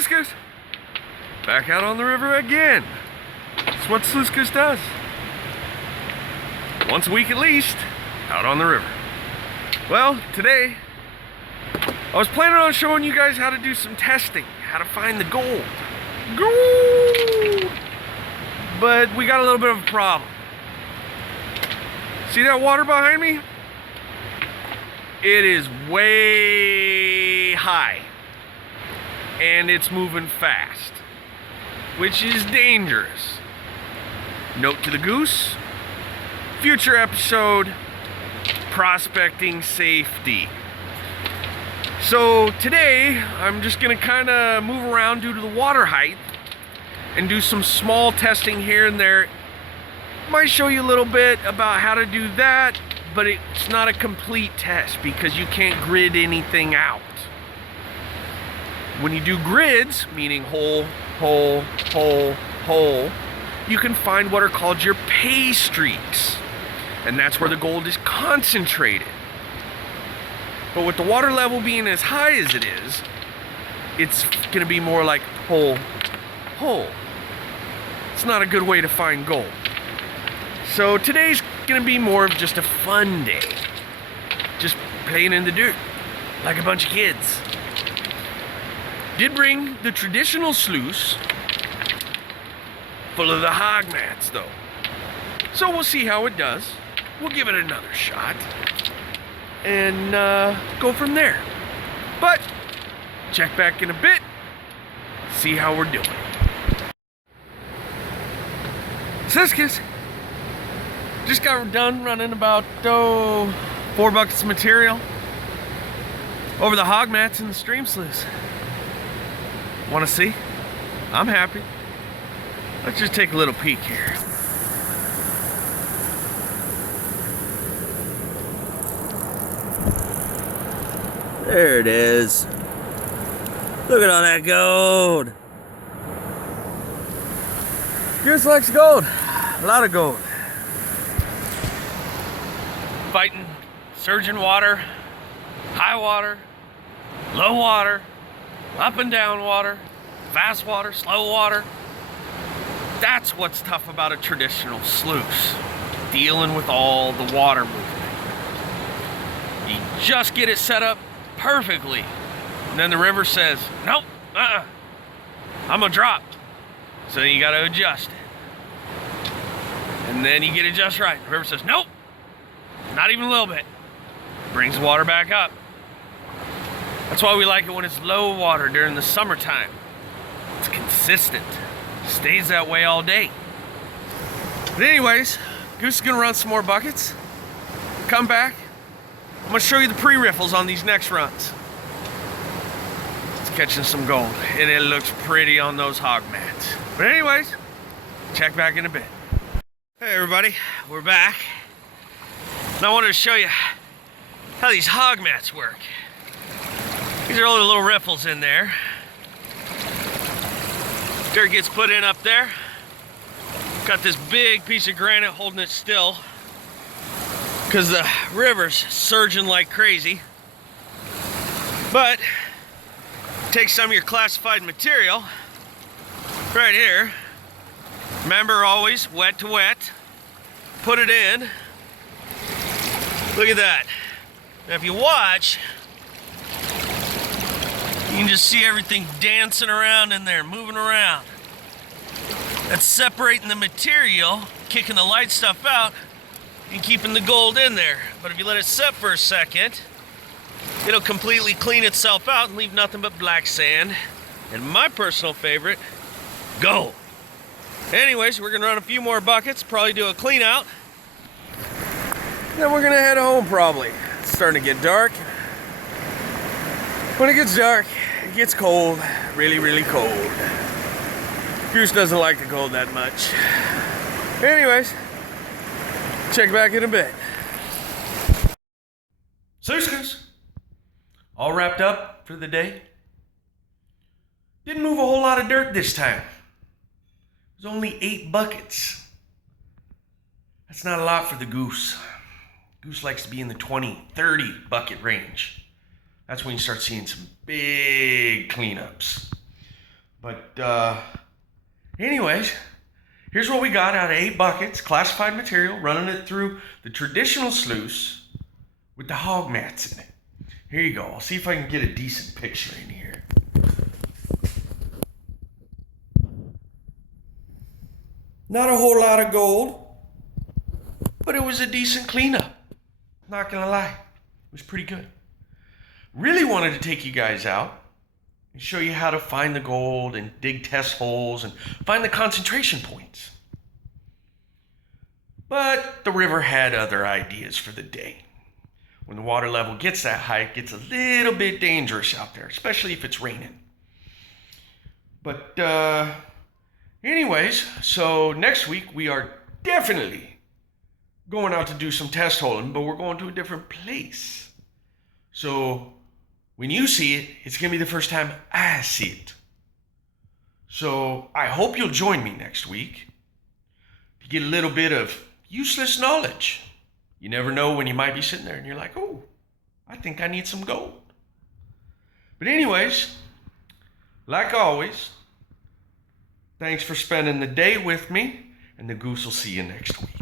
Sluice Goose, back out on the river again. That's what Sluice Goose does. Once a week at least, out on the river. Well, today, I was planning on showing you guys how to do some testing, how to find the gold. Gold! But we got a little bit of a problem. See that water behind me? It is way high. And it's moving fast, which is dangerous. Note to the goose, future episode, prospecting safety. So today, I'm just gonna kinda move around due to the water height and do some small testing here and there. Might show you a little bit about how to do that, but it's not a complete test because you can't grid anything out. When you do grids, meaning hole, hole, hole, hole, you can find what are called your pay streaks. And that's where the gold is concentrated. But with the water level being as high as it is, it's gonna be more like hole, hole. It's not a good way to find gold. So today's gonna be more of just a fun day. Just playing in the dirt, like a bunch of kids. Did bring the traditional sluice, full of the hog mats though. So we'll see how it does. We'll give it another shot and go from there. But check back in a bit, see how we're doing. Sluice, just got done running about 4 buckets of material over the hog mats in the stream sluice. Want to see? I'm happy. Let's just take a little peek here. There it is. Look at all that gold. Goose likes gold. A lot of gold. Fighting surging water, high water, low water, up and down water, fast water, slow water. That's what's tough about a traditional sluice. Dealing with all the water movement. You just get it set up perfectly. And then the river says, nope, I'm gonna drop. So you gotta adjust it. And then you get it just right. The river says, nope, not even a little bit. Brings the water back up. That's why we like it when it's low water during the summertime. It's consistent. Stays that way all day. But anyways, Goose is gonna run some more buckets. Come back. I'm gonna show you the pre-riffles on these next runs. It's catching some gold, and it looks pretty on those hog mats. But anyways, check back in a bit. Hey everybody, we're back. And I wanted to show you how these hog mats work. These are all the little riffles in there. Dirt gets put in up there. Got this big piece of granite holding it still because the river's surging like crazy. But take some of your classified material right here. Remember, always wet to wet. Put it in. Look at that. Now if you watch, you can just see everything dancing around in there, moving around. That's separating the material, kicking the light stuff out, and keeping the gold in there. But if you let it set for a second, it'll completely clean itself out and leave nothing but black sand. And my personal favorite, gold. Anyways, we're gonna run a few more buckets, probably do a clean out. Then we're gonna head home probably. It's starting to get dark. When it gets dark, it gets cold, really, really cold. Goose doesn't like the cold that much. Anyways, check back in a bit. Sluice Goose, all wrapped up for the day. Didn't move a whole lot of dirt this time. It was only 8 buckets. That's not a lot for the goose. Goose likes to be in the 20, 30 bucket range. That's when you start seeing some big cleanups. But anyways, here's what we got out of 8 buckets, classified material, running it through the traditional sluice with the hog mats in it. Here you go. I'll see if I can get a decent picture in here. Not a whole lot of gold, but it was a decent cleanup. Not gonna lie, it was pretty good. Really wanted to take you guys out and show you how to find the gold and dig test holes and find the concentration points. But the river had other ideas for the day. When the water level gets that high, it gets a little bit dangerous out there, especially if it's raining. But anyways, so next week we are definitely going out to do some test holing, but we're going to a different place. So when you see it, it's going to be the first time I see it. So I hope you'll join me next week to get a little bit of useless knowledge. You never know when you might be sitting there and you're like, oh, I think I need some gold. But anyways, like always, thanks for spending the day with me, and the goose will see you next week.